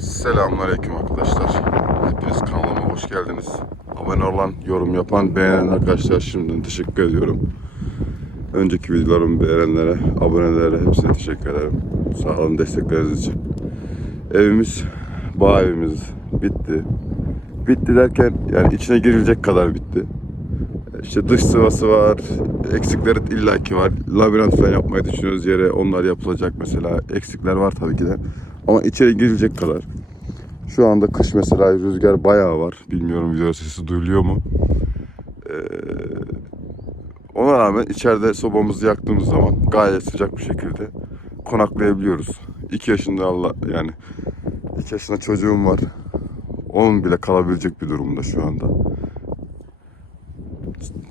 Selamünaleyküm arkadaşlar. Hepiniz kanalıma hoş geldiniz. Abone olan, yorum yapan, beğenen arkadaşlar şimdiden teşekkür ediyorum. Önceki videolarımı beğenenlere, abonelere hepsine teşekkür ederim. Sağ olun destekleriniz için. Evimiz, bağ evimiz bitti. Bitti derken yani içine girilecek kadar bitti. İşte dış sıvası var, eksikleri illaki var. Labirent falan yapmayı düşünüyoruz yere. Onlar yapılacak mesela. Eksikler var tabii ki de. Ama içeri girilecek kadar. Şu anda kış mesela rüzgar bayağı var. Bilmiyorum video sesi duyuluyor mu? Ee, ona rağmen içeride sobamızı yaktığımız zaman gayet sıcak bir şekilde konaklayabiliyoruz. 2 yaşında Allah yani 2 yaşında çocuğum var. Onun bile kalabilecek bir durumda şu anda.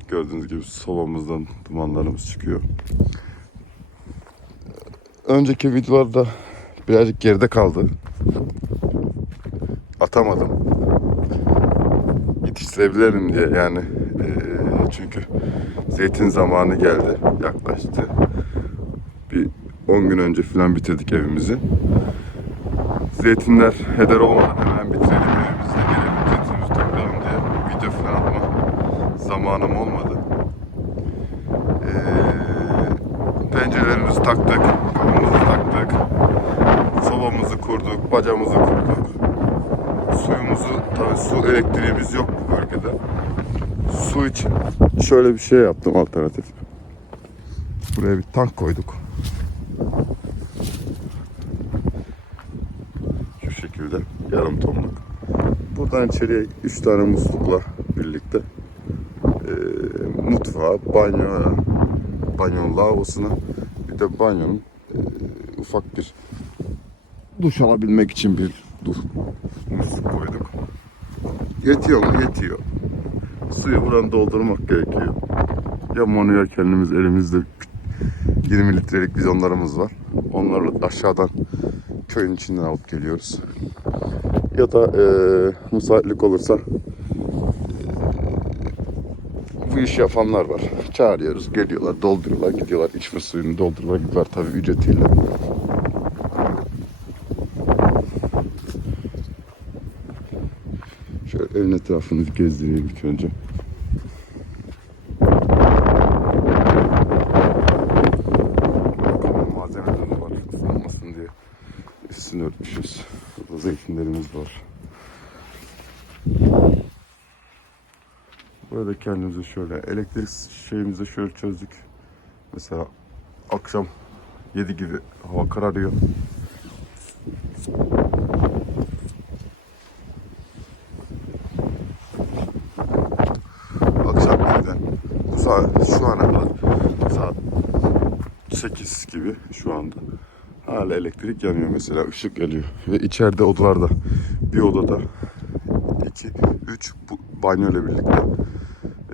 Gördüğünüz gibi sobamızdan dumanlarımız çıkıyor. Önceki videolarda birazcık geride kaldı. Atamadım. Yetiştirebilirim diye yani eee, çünkü zeytin zamanı geldi yaklaştı. Bir 10 gün önce falan bitirdik evimizi. Zeytinler heder olmadan hemen bitirelim evimizde gelelim zeytinimizi toplayalım diye video falan atma zamanım olmadı. Ee, pencerelerimizi taktık, kapımızı taktık, sobamızı kurduk, bacamızı kurduk. Suyumuzu, tabii su elektriğimiz yok bu bölgede. Su için şöyle bir şey yaptım alternatif. Buraya bir tank koyduk. Şu şekilde yarım tonluk. Buradan içeriye 3 tane muslukla birlikte e, mutfağa, banyoya, banyonun lavabosuna bir de banyonun e, ufak bir duş alabilmek için bir duş musluk koyduk. Yetiyor mu? Yetiyor. Suyu buradan doldurmak gerekiyor. Ya manuel kendimiz elimizde 20 litrelik bidonlarımız var. Onlarla aşağıdan köyün içinden alıp geliyoruz. Ya da e, müsaitlik olursa bu iş yapanlar var. Çağırıyoruz, geliyorlar, dolduruyorlar, gidiyorlar. İçme suyunu dolduruyorlar, gidiyorlar tabii ücretiyle. Evin etrafını gezdireyim ilk önce. Bakalım malzemeler de var ıslanmasın diye. Üstünü örtmüşüz. Burada zeytinlerimiz var. Burada kendimize şöyle elektrik şeyimizi şöyle çözdük. Mesela akşam 7 gibi hava kararıyor. Akşam 7'den bu saat şu ana kadar saat 8 gibi şu anda. Hala elektrik yanıyor mesela ışık geliyor. Ve içeride odalarda bir odada 2, 3 banyo ile birlikte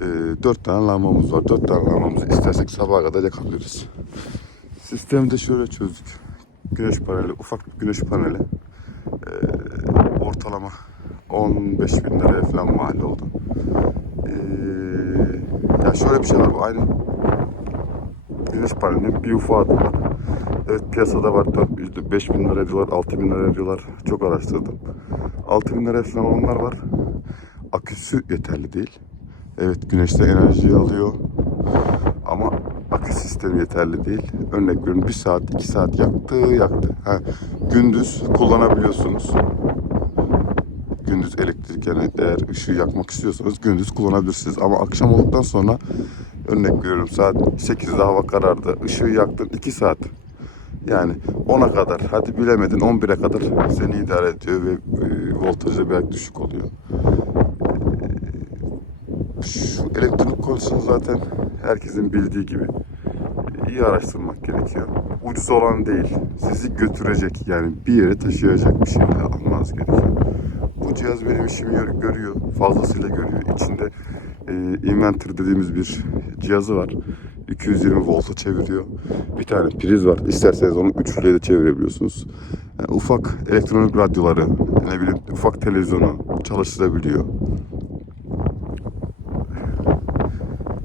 e, 4 tane lambamız var. 4 tane lambamızı istersek sabaha kadar yakabiliriz. Sistemi de şöyle çözdük. Güneş paneli, ufak bir güneş paneli. E, ortalama 15 bin liraya falan mal oldu. E, ya şöyle bir şey var bu aynı güneş panelinin bir da var. Evet piyasada var 4, 5 bin lira diyorlar, 6 bin lira diyorlar. Çok araştırdım. 6 bin lira falan olanlar var. Aküsü yeterli değil. Evet güneşte enerjiyi alıyor. Ama akü sistemi yeterli değil. Örnek veriyorum 1 saat 2 saat yaktı yaktı. Ha, gündüz kullanabiliyorsunuz. Gündüz elektrik yani eğer ışığı yakmak istiyorsanız gündüz kullanabilirsiniz. Ama akşam olduktan sonra örnek veriyorum saat 8'de hava karardı. Işığı yaktın 2 saat. Yani 10'a kadar hadi bilemedin 11'e kadar seni idare ediyor ve e, voltajı biraz düşük oluyor. E, Şu elektronik konusunu zaten herkesin bildiği gibi iyi araştırmak gerekiyor. Ucuz olan değil, sizi götürecek yani bir yere taşıyacak bir şeyler almanız gerekiyor. Bu cihaz benim işimi gör- görüyor, fazlasıyla görüyor. İçinde e, inverter dediğimiz bir cihazı var. 220 volta çeviriyor. Bir tane priz var. İsterseniz onu 3 de çevirebiliyorsunuz. Yani ufak elektronik radyoları, ne bileyim ufak televizyonu çalıştırabiliyor.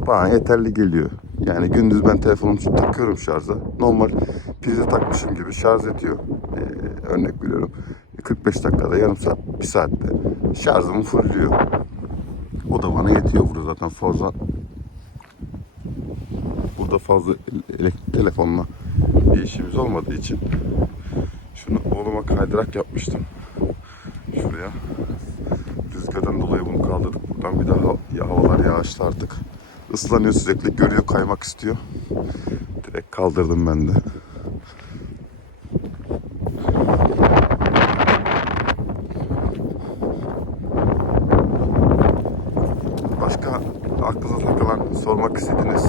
Bana yeterli geliyor. Yani gündüz ben telefonumu takıyorum şarja. Normal prize takmışım gibi şarj ediyor. Ee, örnek veriyorum. 45 dakikada, yarım saat, bir saatte şarjımı fullüyor. O da bana yetiyor burada zaten fazla. Burada fazla ele- telefonla bir işimiz olmadığı için şunu oğluma kaydırak yapmıştım. Şuraya. Rüzgardan dolayı bunu kaldırdık. Buradan bir daha ya havalar yağışlı artık. Islanıyor sürekli. Görüyor kaymak istiyor. Direkt kaldırdım ben de. Başka aklınıza takılan, sormak istediğiniz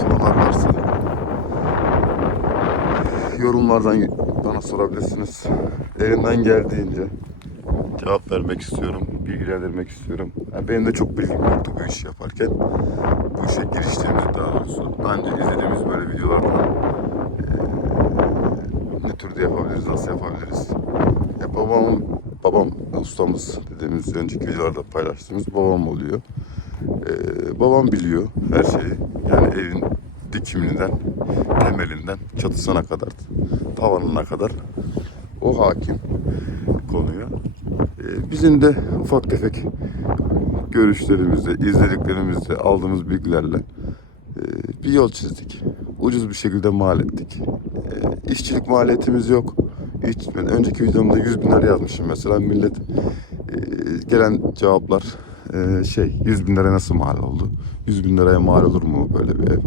sorular varsa yorumlardan bana sorabilirsiniz. Elimden geldiğince cevap vermek istiyorum, bilgilendirmek istiyorum. Yani benim de çok bilgim yoktu bu işi yaparken. Bu işe giriştiğimizde daha doğrusu. Daha önce izlediğimiz böyle videolardan eee, ne türde yapabiliriz, nasıl yapabiliriz. Ya babam, babam ustamız dediğimiz önceki videolarda paylaştığımız babam oluyor. Eee, babam biliyor her şeyi. Yani evin dikiminden, temelinden, çatısına kadar, tavanına kadar o hakim konuya. Ee, Bizim de ufak tefek görüşlerimizle, izlediklerimizle, aldığımız bilgilerle e, bir yol çizdik. Ucuz bir şekilde mal ettik. E, İşçilik maliyetimiz yok. Hiç, ben önceki videomda 100 bin lira yazmışım mesela. Millet e, gelen cevaplar e, şey 100 bin lira nasıl mal oldu? 100 bin liraya mal olur mu böyle bir ev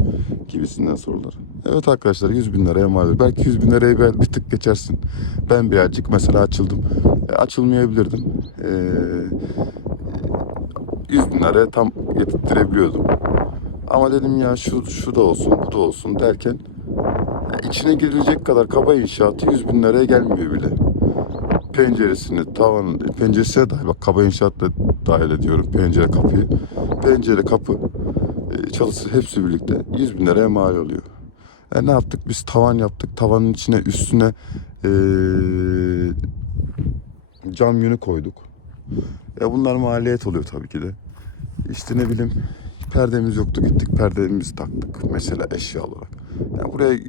gibisinden sorular. Evet arkadaşlar 100 bin liraya mal olur. Belki 100 bin lirayı bir, bir tık geçersin. Ben birazcık mesela açıldım. E, açılmayabilirdim. E, 100 bin liraya tam getirtirebiliyordum. Ama dedim ya şu, şu da olsun bu da olsun derken içine girilecek kadar kaba inşaatı 100 bin liraya gelmiyor bile. Penceresini, tavan, penceresine dahil bak kaba inşaat da dahil ediyorum pencere kapıyı. Pencere kapı, e, çalısı hepsi birlikte 100 bin liraya mal oluyor. E ne yaptık? Biz tavan yaptık. Tavanın içine üstüne e, cam yünü koyduk. Ya bunlar maliyet oluyor tabii ki de. İşte ne bileyim perdemiz yoktu gittik perdemizi taktık mesela eşya olarak. Yani buraya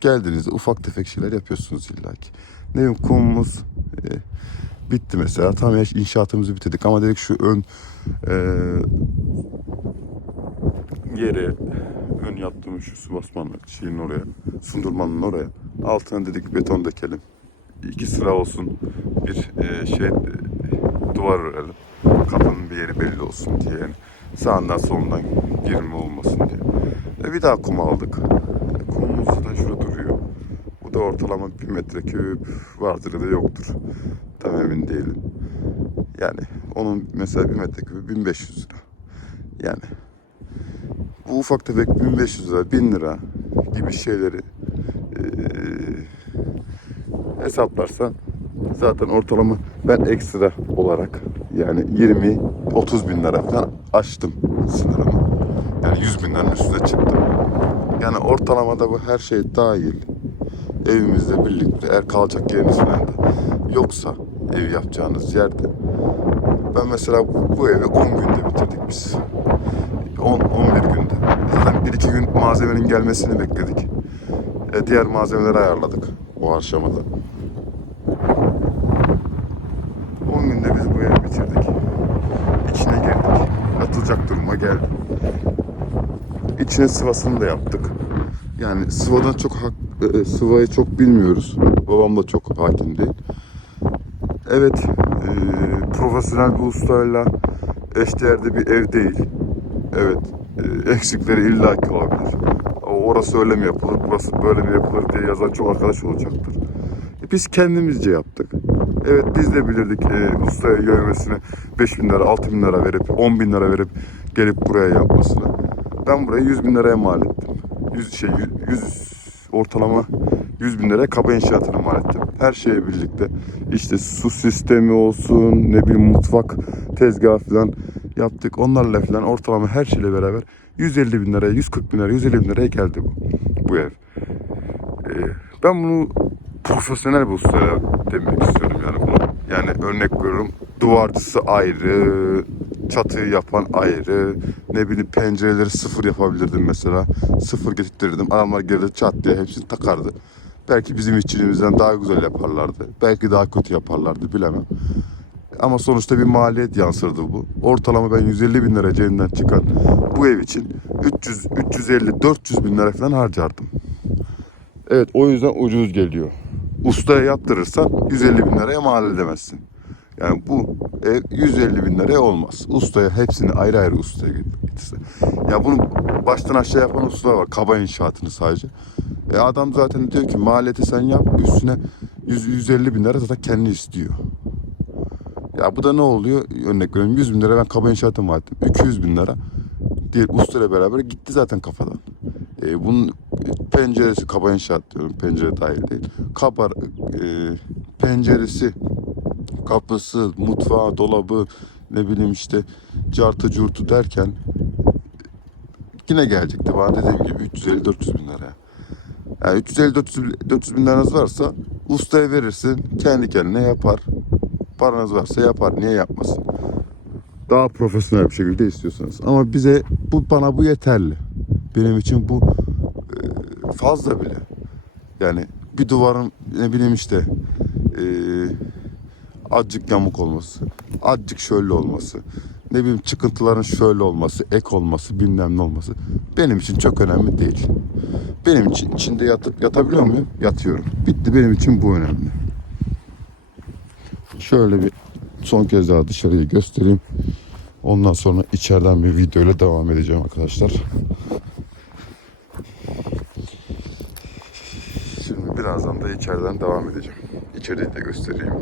geldiğinizde ufak tefek şeyler yapıyorsunuz illaki. Ne bileyim kumumuz e, bitti mesela. Tam inşaatımızı bitirdik ama dedik şu ön e, yere ön yaptığımız şu su basmanlık şeyin oraya sundurmanın oraya altına dedik beton dökelim. İki sıra olsun bir e, şey e, duvar örelim. Kapının bir yeri belli olsun diye yani. Sağından solundan girme olmasın diye. E bir daha kum aldık. E, kumumuz da şurada duruyor. Bu da ortalama bir metreküp vardır ya da yoktur. Tam emin değilim. Yani onun mesela bir metreküpü 1500 lira. Yani bu ufak tefek 1500 lira, 1000 lira gibi şeyleri eee hesaplarsan zaten ortalama ben ekstra olarak yani 20-30 bin lira falan açtım sınırımı. Yani 100 binden üstüne çıktım. Yani ortalamada bu her şey dahil. Evimizde birlikte eğer kalacak yeriniz falan yoksa ev yapacağınız yerde ben mesela bu, evi 10 günde bitirdik biz. 10 11 günde. Zaten 1 2 gün malzemenin gelmesini bekledik. E, diğer malzemeleri ayarladık o aşamada. 10 günde biz bu evi bitirdik. İçine girdik. Atılacak duruma geldi. İçine sıvasını da yaptık. Yani sıvadan çok hak, e, sıvayı çok bilmiyoruz. Babam da çok hakim değil. Evet, e, profesyonel bir ustayla eşdeğerde bir ev değil. Evet, e, eksikleri illaki olabilir. O Orası öyle mi yapılır, burası böyle mi yapılır diye yazan çok arkadaş olacaktır. E, Biz kendimizce yaptık. Evet biz de bilirdik e, ustaya yövmesine 5 bin lira, 6 bin lira verip 10 bin lira verip gelip buraya yapmasını. Ben buraya 100 bin liraya mal ettim. 100 şey 100, 100 ortalama 100 bin liraya kaba inşaatını mal ettim. Her şeye birlikte. İşte su sistemi olsun, ne bileyim mutfak tezgahı falan yaptık. Onlarla falan ortalama her şeyle beraber 150 bin liraya, 140 bin liraya, 150 bin liraya geldi bu, bu ev. Ee, ben bunu profesyonel bir ustaya demek istiyorum yani bunu. Yani örnek veriyorum duvarcısı ayrı, çatıyı yapan ayrı, ne bileyim pencereleri sıfır yapabilirdim mesela. Sıfır getirtirdim. Adamlar gelir çat diye hepsini takardı. Belki bizim işçiliğimizden daha güzel yaparlardı. Belki daha kötü yaparlardı bilemem. Ama sonuçta bir maliyet yansırdı bu. Ortalama ben 150 bin lira cebimden çıkan bu ev için 300, 350, 400 bin lira falan harcardım. Evet o yüzden ucuz geliyor. Ustaya yaptırırsan 150 bin liraya mal edemezsin. Yani bu ev 150 bin liraya olmaz. Ustaya hepsini ayrı ayrı ustaya getirse. Ya bunu baştan aşağı yapan ustalar var. Kaba inşaatını sadece. E adam zaten diyor ki maliyeti sen yap üstüne 100, 150 bin lira zaten kendi istiyor. Ya bu da ne oluyor? Örnek veriyorum 100 bin lira ben kaba inşaatı mal ettim. 200 bin lira diğer ustayla beraber gitti zaten kafadan. E, bunun penceresi kaba inşaat diyorum. Pencere dahil değil. Kapar e, penceresi, kapısı, mutfağı, dolabı ne bileyim işte cartı curtu derken yine gelecekti bana dediğim gibi 350-400 bin liraya. Yani 350-400 400 bin liranız varsa ustaya verirsin kendi kendine yapar. Paranız varsa yapar. Niye yapmasın? Daha profesyonel bir şekilde istiyorsanız. Ama bize bu bana bu yeterli. Benim için bu e, fazla bile. Yani bir duvarın ne bileyim işte e, azıcık yamuk olması, azıcık şöyle olması, ne bileyim çıkıntıların şöyle olması, ek olması, bilmem ne olması benim için çok önemli değil. Benim için içinde yatıp yatabiliyor muyum? Yatıyorum. Bitti benim için bu önemli. Şöyle bir son kez daha dışarıyı göstereyim. Ondan sonra içeriden bir video ile devam edeceğim arkadaşlar. Şimdi birazdan da içeriden devam edeceğim. İçeriği de göstereyim.